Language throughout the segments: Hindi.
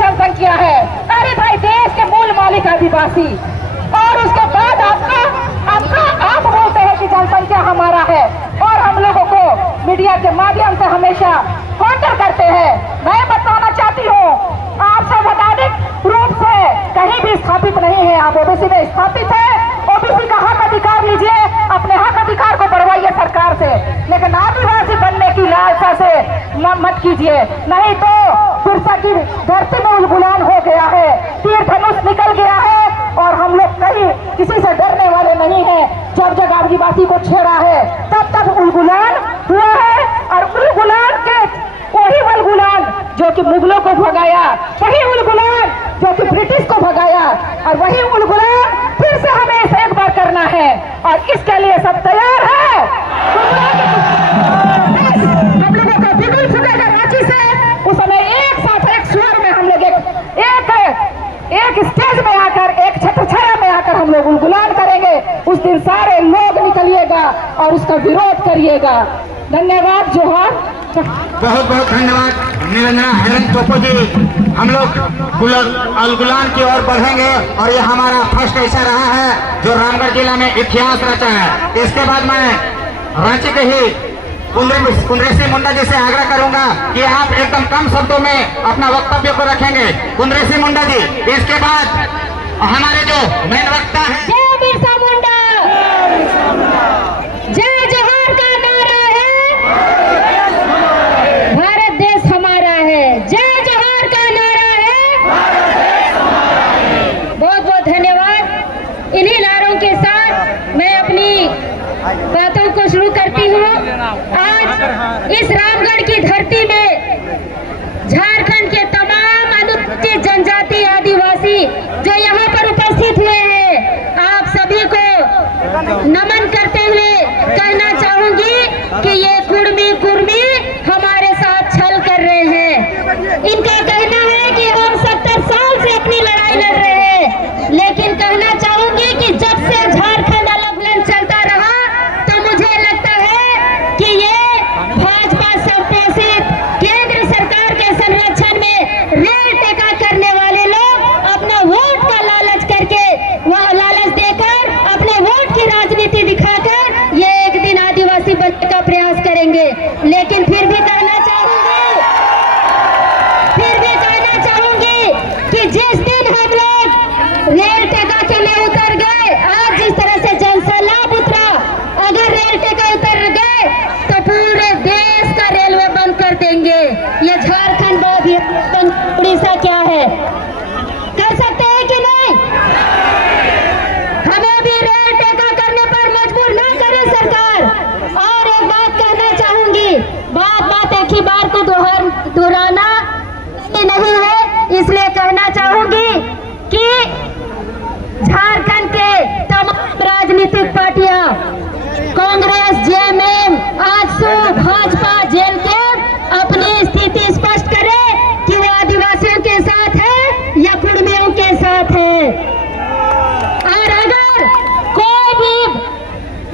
जनसंख्या है। अरे भाई, देश के मूल मालिक आदिवासी, और उसके बाद आप बोलते हैं कि जनसंख्या हमारा है, और हम लोगों को मीडिया के माध्यम से हमेशा काउंटर करते हैं। मैं बताना चाहती हूँ, आप संवैधानिक रूप से कहीं भी स्थापित नहीं है। आप ओबीसी में स्थापित है। ओबीसी का हक अधिकार लीजिए, अपने हक अधिकार को बढ़वाइए सरकार से, लेकिन आदिवासी बनने की लालसा से मत कीजिए, नहीं तो बिरसा की धरती में उलगुलान हो गया है, तीर धनुष निकल गया है, और हम लोग कहीं किसी से डरने वाले नहीं हैं। जब जब आदिवासी को छेड़ा है तब तब उलगुलान हुआ है, और उलगुलान के वही उलगुलान जो कि मुगलों को भगाया, वही उलगुलान जो कि ब्रिटिश को भगाया, और वही उलगुलान फिर से हमें एक बार करना है, और इसके लिए सब तैयार है। हम लोगों को बिगुल फूकेगा रांची से, उस समय एक साथ एक स्वर में हम लोग एक स्टेज में आकर, एक छत्रछाया में आकर हम लोग उलगुलान करेंगे। उस दिन सारे लोग निकलिएगा और उसका विरोध करिएगा। धन्यवाद, जोहार। बहुत बहुत धन्यवाद निरंजना हेलन टोपो जी। हम लोग उलगुलान की ओर बढ़ेंगे, और ये हमारा फर्स्ट ऐसा रहा है जो रामगढ़ जिला में इतिहास रचा है। इसके बाद मैं रांची के ही कुंद्रेसी मुंडा जी से आग्रह करूंगा कि आप एकदम कम शब्दों में अपना वक्तव्य को रखेंगे। कुंद्रेसी मुंडा जी, इसके बाद हमारे जो मेन वक्ता है, जय बिरसा मुंडा, जय जोहार का नारा है, भारत देश हमारा है, जय जोहार का नारा है, बहुत बहुत धन्यवाद। इन्हीं नारों के साथ मैं अपनी बातों को शुरू करती हूँ। आज इस रामगढ़ की धरती में झारखंड के तमाम अनुसूचित जनजाति आदिवासी जो यहाँ पर उपस्थित हुए हैं, आप सभी को नमन करते हुए कहना चाहूंगी कि ये कुर्मी हमारे साथ छल कर रहे हैं। इनका कहना है कि हम 70 साल से अपनी लड़ाई लड़ रहे हैं, लेकिन कहना चाहूंगी कि जब से झारखंड अलग चलता रहा, तो मुझे लगता है कि ये भाजपा संपोषित केंद्र सरकार के संरक्षण में रेल टेका करने वाले लोग अपना वोट का लालच करके, वह लालच देकर अपने वोट की राजनीति दिखाकर ये एक दिन आदिवासी बनने का प्रयास करेंगे। लेकिन फिर भी कहना चाहूंगी कि जिस दिन हम लोग रेल टेका के लिए उतर गए, आज जिस तरह से जनसैलाब उतरा, अगर रेल टेका उतर गए तो पूरे देश का रेलवे बंद कर देंगे। ये झारखंड उड़ीसा क्या है, कर सकते हैं कि नहीं? हमें भी रेल टेका करने पर मजबूर ना करे सरकार। और एक बात कहना चाहूंगी, बात एक ही बार को दोहराना नहीं है, इसलिए कहना चाहूंगी कि झारखंड के तमाम राजनीतिक पार्टियां, कांग्रेस, जेएमएम, आजसू, भाजपा, जेएलके अपनी स्थिति स्पष्ट करे कि वो आदिवासियों के साथ है या कुर्मियों के साथ है। और अगर कोई भी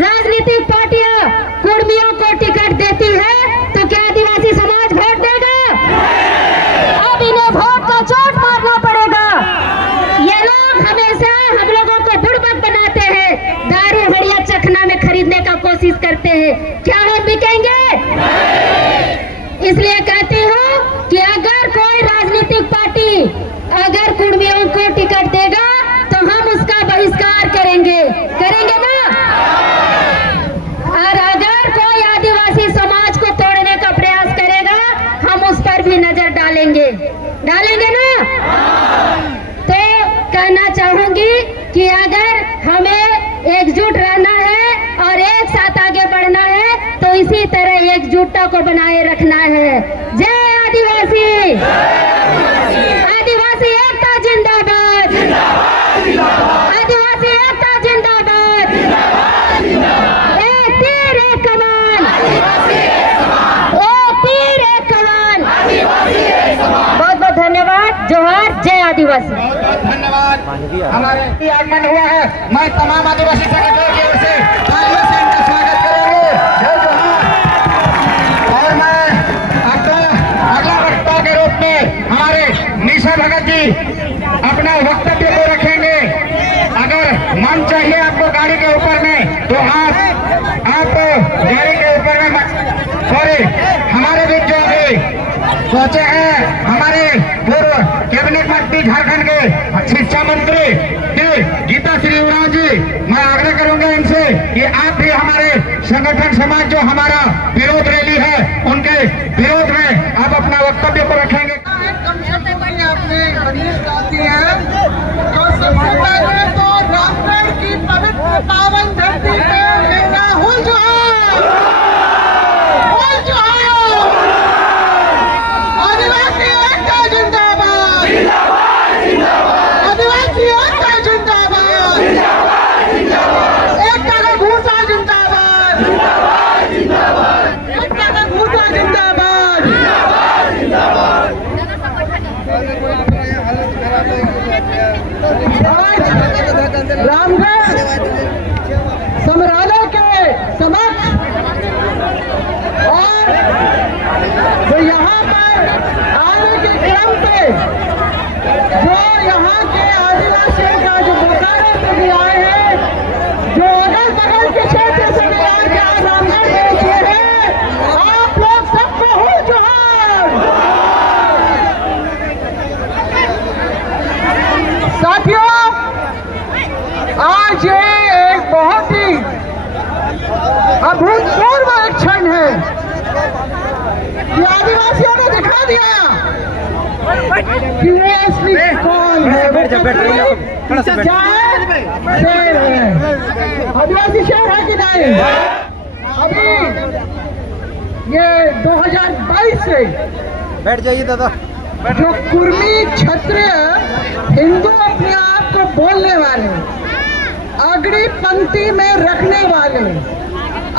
राजनीतिक पार्टियां कुर्मियों को टिकट देती है तो क्या आदिवासी समाज वोट देगा? अब इन्हें वोट का चोट मारना पड़ेगा। ये लोग हमेशा हम लोगों को बुड़बक बनाते हैं, दारू हड़िया चखना में खरीदने का कोशिश करते हैं। क्या हम बिकेंगे? इसलिए कहती हूँ कि अगर कोई राजनीतिक पार्टी अगर कुर्मियों को टिकट देगा तो हम उसका बहिष्कार करेंगे ना? और अगर कोई आदिवासी समाज को तोड़ने का प्रयास करेगा, हम उस पर भी नजर डालेंगे ना? तो कहना चाहूंगी कि अगर हमें एकजुट रहना है और एक साथ आगे बढ़ना है, तो इसी तरह एकजुटता को बनाए रखना है। जय आदिवासी, आदिवासी एकता जिंदाबाद, आदिवासी एकता जिंदाबाद, एक तीर एक कमान, एक तीर एक कमान। बहुत बहुत धन्यवाद। जोहार, जय आदिवासी। बहुत बहुत धन्यवाद। हमारे आगमन हुआ है, मैं तमाम आदिवासी संगठनों की ओर से तालियों से इनका स्वागत करेंगे। जय जोहार। और मैं अगला वक्ता के रूप में हमारे ईशा भगत जी अपना वक्तव्य को रखेंगे। अगर मन चाहिए आपको गाड़ी के ऊपर में तो आप गाड़ी के ऊपर में सॉरी हमारे बीच जो अभी सोचे हैं हमारे पूर्व कैबिनेट मंत्री झारखंड के शिक्षा मंत्री गीता श्री उरांव जी, मैं आग्रह करूंगा इनसे कि आप भी हमारे संगठन समाज जो हमारा विरोध रैली है उनके विरोध में आप अपना वक्तव्य को रखेंगे। आपने गणेश आती है तो सबसे पहले तो रामगढ़ की पवित्र पावन धरती पे मेरा हुल जोहार, आदिवासी एकता जिंदाबाद, आदिवासी एकता जिंदाबाद, एकता का घूसा जिंदाबाद, एकता का घूसा जिंदाबाद। रामगढ़ समराला के समक्ष और जो यहाँ पर आने के क्रम पे जो यहाँ के आदिवासियों का जो बोकारो से भी आए हैं, जो अगल बगल के क्षेत्र से भी आए हैं, रामगढ़ में हुए हैं, आप लोग सबको हो जोहार। साथियों, आज ये एक बहुत ही अभूतपूर्व एक क्षण है कि आदिवासियों ने दिखा दिया कि वो असली कौन है, वो क्या है, शेर है, आदिवासी शेर है कि नहीं। अभी ये 2022 से बैठ जाइए दादा, जो कुर्मी क्षत्रिय हिंदू अपने आप को बोलने वाले, अग्नि पंक्ति में रखने वाले,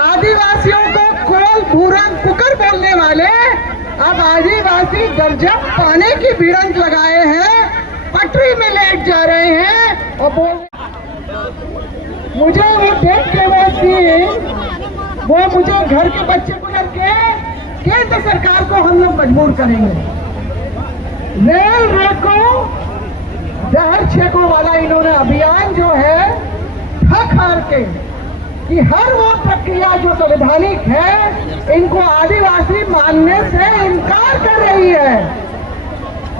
आदिवासियों को कोल भूरंग कुकर बोलने वाले अब आदिवासी दर्जा पाने की भिड़ंत लगाए हैं, पटरी में लेट जा रहे हैं और बोल। मुझे वो देख के वो सीन, वो मुझे घर के बच्चे को करके केंद्र सरकार को हम लोग मजबूर करेंगे। रेल रोको जहर छेको वाला इन्होंने अभियान जो है थक हार के कि हर वो प्रक्रिया जो संवैधानिक है इनको आदिवासी मानने से इनकार कर रही है,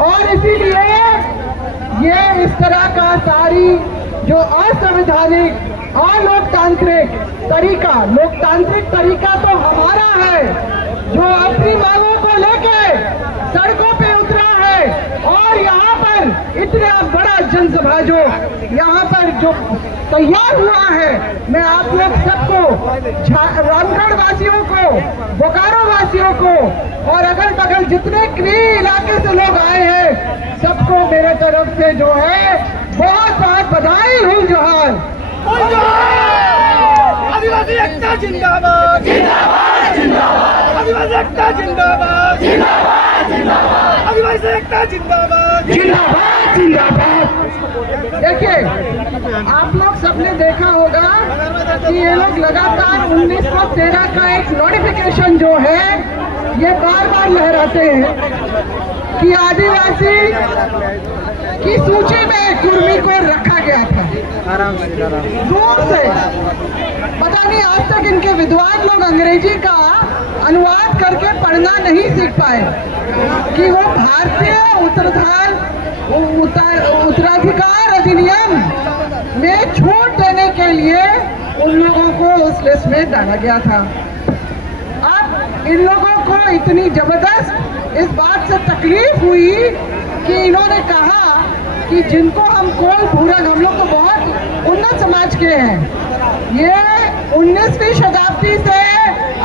और इसीलिए ये इस तरह का सारी जो असंवैधानिक अलोकतांत्रिक तरीका, लोकतांत्रिक तरीका तो हमारा है जो अपनी मांगों को लेके सड़कों पे उतरा है, और यहाँ पर इतना बड़ा जनसभा जो यहाँ पर जो तैयार हुआ है, मैं आप लोग सबको, रामगढ़ वासियों को, बोकारो वासियों को और अगल बगल जितने भी इलाके से लोग आए हैं सबको मेरे तरफ से जो है बहुत बहुत बधाई, हुल जोहार। आदिवासी एकता जिंदाबाद, जिंदाबाद जिंदाबाद, आदिवासी एकता जिंदाबाद, जिंदाबाद जिंदाबाद, आदिवासी एकता जिंदाबाद, जिंदाबाद जिंदाबाद। देखिए, आप लोग सबने देखा होगा कि ये लोग लगातार 1913 का एक नोटिफिकेशन जो है ये बार बार लहराते हैं कि आदिवासी की सूची में कुर्मी को रखा गया था। दूर से पता नहीं आज तक इनके विद्वान लोग अंग्रेजी का अनुवाद करके पढ़ना नहीं सीख पाए कि वो भारतीय उत्तराधिकार अधिनियम में छूट देने के लिए उन लोगों को उस लिस्ट में डाला गया था। अब इन लोगों को इतनी जबरदस्त इस बात से तकलीफ हुई कि इन्होंने कहा कि जिनको हम कोल भूरंग, हम लोग तो बहुत उन्नत समाज के हैं, ये 19वीं शताब्दी से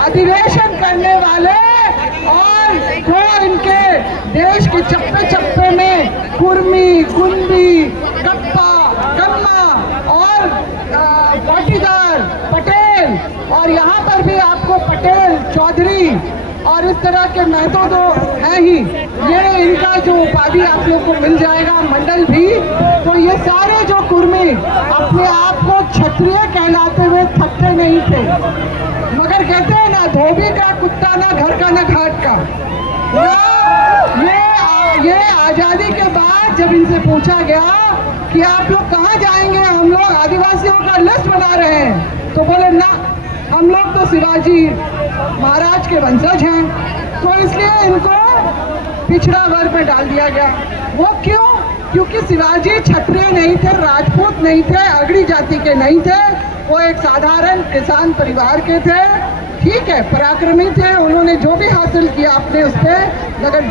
अधिवेशन करने वाले और जो इनके देश के चप्पे चप्पे में कुर्मी, कुंडी, कप्पा, कम्मा और पाटीदार, पटेल, और यहाँ पर भी आपको पटेल, चौधरी और इस तरह के महतो तो है ही, ये इनका जो उपाधि आप लोग को मिल जाएगा, मंडल भी। तो ये सारे जो कुर्मी अपने आप को क्षत्रिय कहलाते हुए थकते नहीं थे, मगर कहते हैं ना, धोबी का कुत्ता ना घर का ना घाट का। ये आज़ादी के बाद जब इनसे पूछा गया कि आप लोग कहाँ जाएंगे, हम लोग आदिवासियों का लिस्ट बना रहे हैं, तो बोले ना, हम लोग तो शिवाजी महाराज के वंशज हैं, तो इसलिए इनको पिछड़ा वर्ग में डाल दिया गया। वो क्यों? क्योंकि शिवाजी क्षत्रिय नहीं थे, राजपूत नहीं थे, अगड़ी जाति के नहीं थे, वो एक साधारण किसान परिवार के थे। ठीक है, पराक्रमी थे, उन्होंने जो भी हासिल किया अपने उस पर, मगर